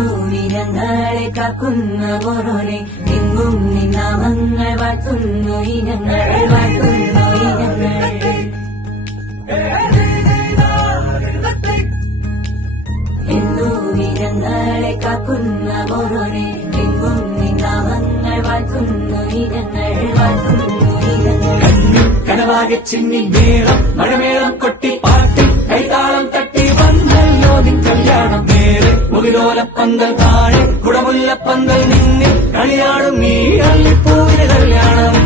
ഹിന്ദുവിനങ്ങളെ കാക്കുന്ന ഓരോനെ എങ്ങും നിന്നാമങ്ങൾ വാഴ്ത്തുന്നു ഇനങ്ങൾ വാഴ്ത്തുന്നു ഇനങ്ങൾ ഹിന്ദുവിനങ്ങളെ കാക്കുന്ന ഓരോനെ എങ്ങും നിന്നാമങ്ങൾ വാഴ്ത്തുന്നു ഇനങ്ങൾ വാഴ്ത്തുന്നു ഇനങ്ങൾ കനവാകെ ചിന്നി മേളം മഴമേളം കൊട്ടി പാട്ടി കൈതാളം തട്ടി വന്നല്ലോ നിൻ കല്യാണം നേരെ മുകിലോലപ്പന്തൽ താഴെ കുടമുല്ലപ്പന്തൽ നിന്നിൽ കളിയാടും ഈ അള്ളിപ്പൂവിന് കല്യാണം